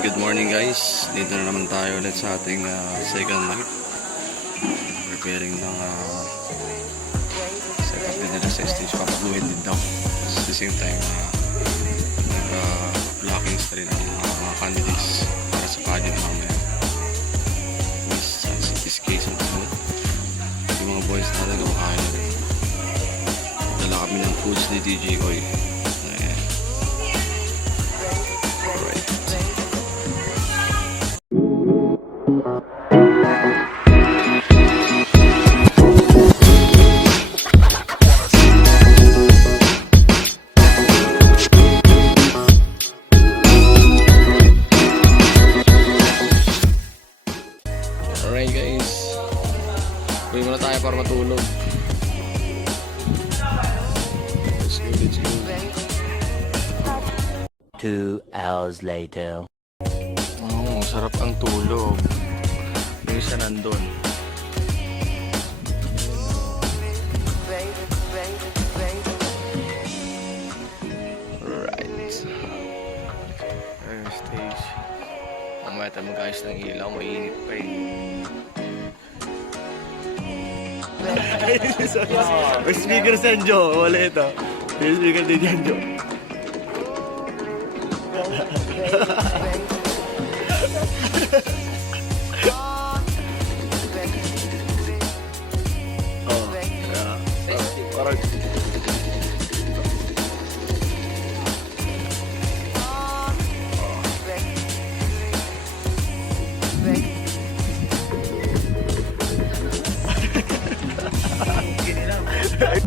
Good morning guys. Dito na naman tayo ulit sa ating second night. Preparing ng setup din nila sa stage. Papaguhin din daw. At the same time, nag-blockings na rin ang mga candidates para sa pageant mamaya. Miss Sunset case ang kasunod. Yung mga boys natin kumakain na rin. Dala kami ng foods ni DJ Koy. Alright guys, uwi muna tayo para matulog. Let's go. 2 hours later. Sarap ang tulog. Yung isa nandun. Alright. Ayun, stage. Mamaya tayo mag-ayos ng ilaw, mainit pa eh. May speaker sa Enjo, wala ito. May speaker din yan, Jo.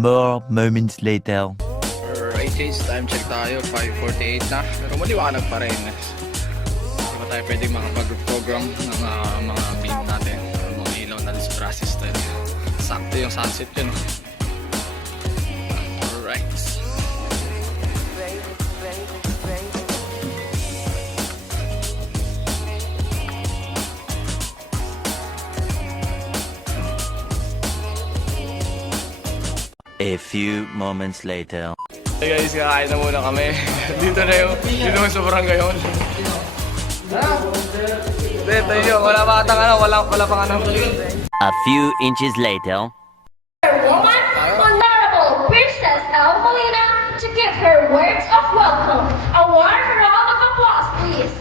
More moments later. Alright guys, time check tayo, 5:48 na. Pero maliwanag pa rin. Hindi pa tayo pwedeng makapag-program ng mga beam natin. Mga ilaw natin sa process tayo. Sakto yung sunset yun. Alright. A few moments later. Hey guys, kakain na muna kami. Dito na sa barangay yun. Dito yun, wala pa pang ano. A few inches later. Woman, Honorable Princess Almelina, to give her words of welcome. A warm round of applause, please.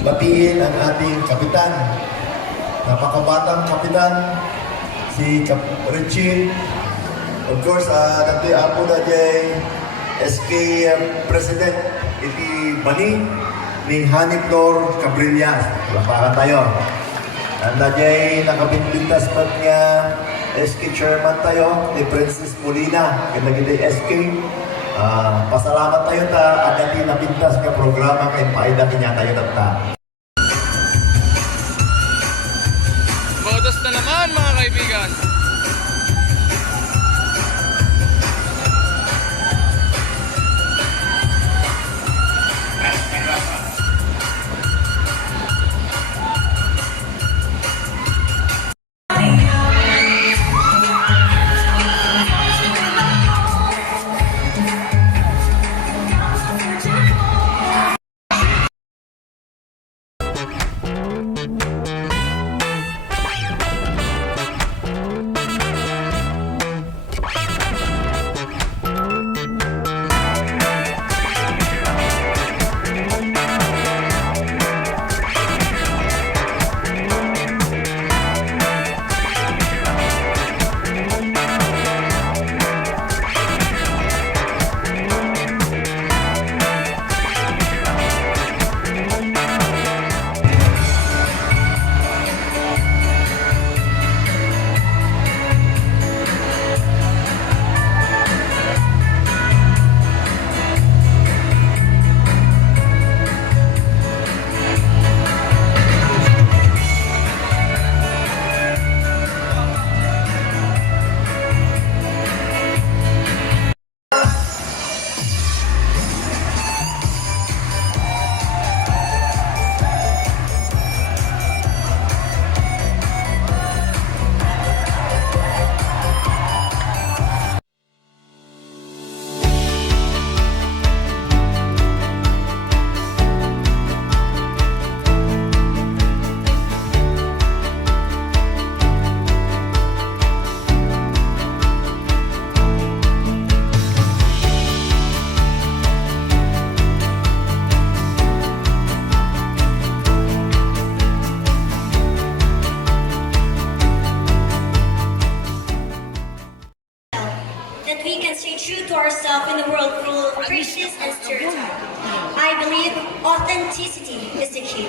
Batiin ang ating kapitan, napakabatang kapitan, si Richie. Of course, nanti ako na dyan, SK President, iti Bani, ni Honey Flor Cabrillas. Lapakan tayo. Nanda dyan, nakabinbintas pa niya, SK Chairman tayo, ni Princess Molina, ganda-ganda SK. Pasalamat tayo ta, ada na pintas ka programa kay paida kanya tayo ta. Bodos na naman mga kaibigan. That we can stay true to ourselves in a world full of prejudice and stereotype. I believe authenticity is the key.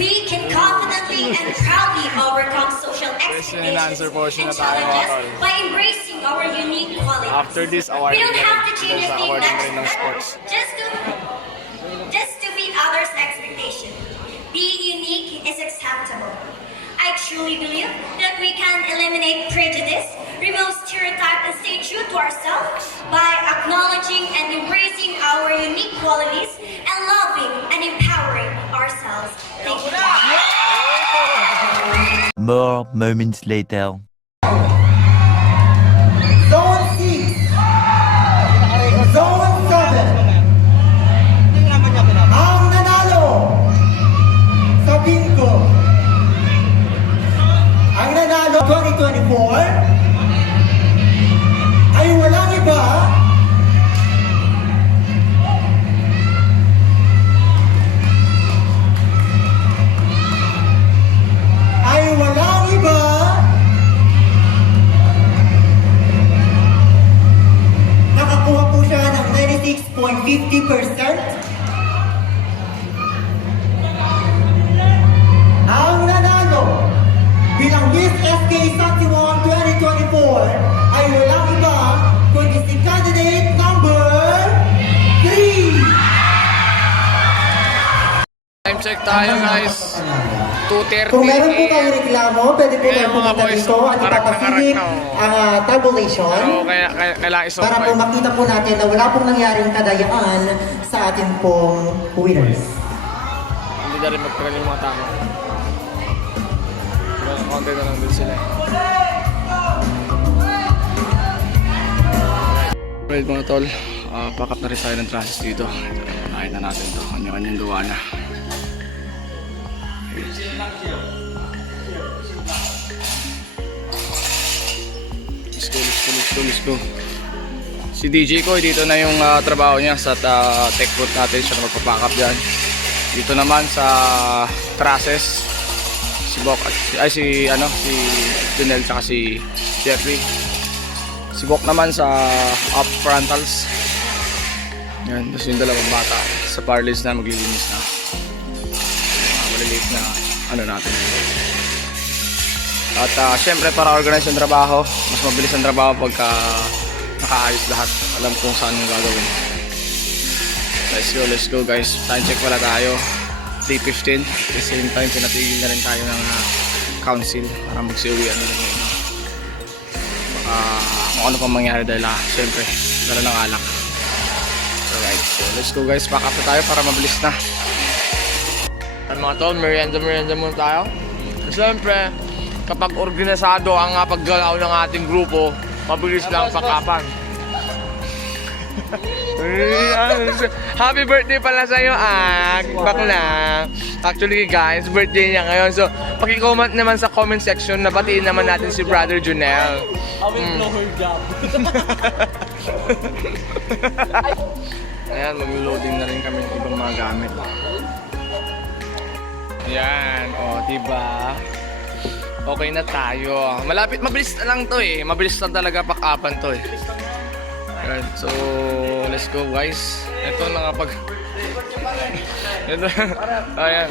We can confidently and proudly overcome social Question and answer portion expectations and na tayo, mga challenges tol. by embracing our unique qualities. After this award, we don't have to change a sa thing awarding next rin ng sports. just to meet others' expectations. Being unique is acceptable. I truly believe that we can eliminate prejudice, remove stereotypes, and stay true to ourselves by acknowledging and embracing our unique qualities and loving and empowering ourselves. Thank you. More moments later. Zone 6, Zone 7, ang nanalo sa bingo. Ang nanalo 2024 ay walang iba nakakuha po siya ng 96.50%. Ang nanalo bilang Miss SK Santiwang 2024 ay walang iba kundi si candidate number 3. Time check tayo guys. 2:30. Kung meron po kayong reklamo, pwede po kayo Mga pumunta boys, dito at arak na ipapasilip arak na, ang tabulation So, kailangan isok para po makita po natin na wala pong nangyaring kadayaan sa atin pong winners. Hindi na rin magpagal yung mga tao. Konti na lang din sila. Alright mga tol, pack up na rin tayo ng trusses dito. Unahin na natin ito. Kanya-kanyang gawa na. Let's go. Si DJ ko, dito na yung trabaho niya sa tech booth natin. Siya na magpapack up dyan. Dito naman sa trusses, si Bok at si Junel tsaka si Jeffrey. Si Bok naman sa up frontals. Yan, tapos yung dalawang bata sa parlance na maglilinis na. Maliliit na natin. At syempre para organize yung trabaho, mas mabilis ang trabaho pagka nakaayos lahat. Alam kung saan yung gagawin. Let's go guys. Time check wala tayo. 3:15. At the same time, pinatigil na rin tayo ng council para magsiuwian na rin ngayon. Baka kung ano pang mangyari dahil syempre, dala ng alak. Alright, so let's go guys. Pack up na tayo para mabilis na. At mga tol, merienda muna tayo. Siyempre, kapag organisado ang paggalaw ng ating grupo, mabilis lang pakapan. Happy birthday pala sa'yo, bakla. Actually guys, birthday niya ngayon. So, paki-comment naman sa comment section na batiin naman natin si Brother Junel. I will blow her job. Ayan, mag-loading na rin kami ng ibang mga gamit. Yan, diba? Okay na tayo. Malapit, mabilis na lang to Mabilis lang talaga pakapan to Alright, so let's go guys. Ito na nga ayan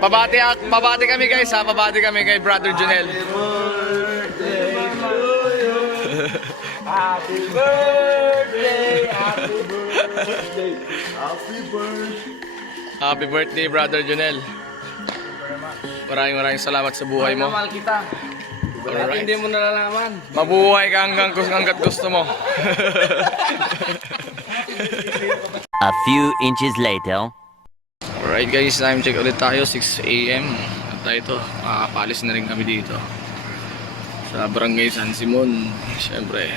Pabati kami guys Pabati kami kay Brother Junel. Happy birthday! Happy birthday! Happy birthday! Happy birthday, Brother Junel. Maraming salamat sa buhay mo. Mahal kita. Alright. Hindi mo nalalaman. Mabuhay ka hanggat gusto mo. A few inches later. Alright guys, time check ulit tayo, 6 AM. At tayo ito, makakapalis na rin kami dito sa Barangay San Simon. Siyempre,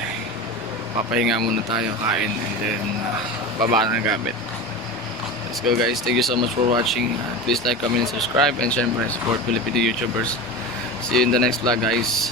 papahinga muna tayo, kain, and then baba na ng gamit. Let's go guys, thank you so much for watching. Please like, comment, subscribe, and siyempre support Filipino YouTubers. See you in the next vlog guys.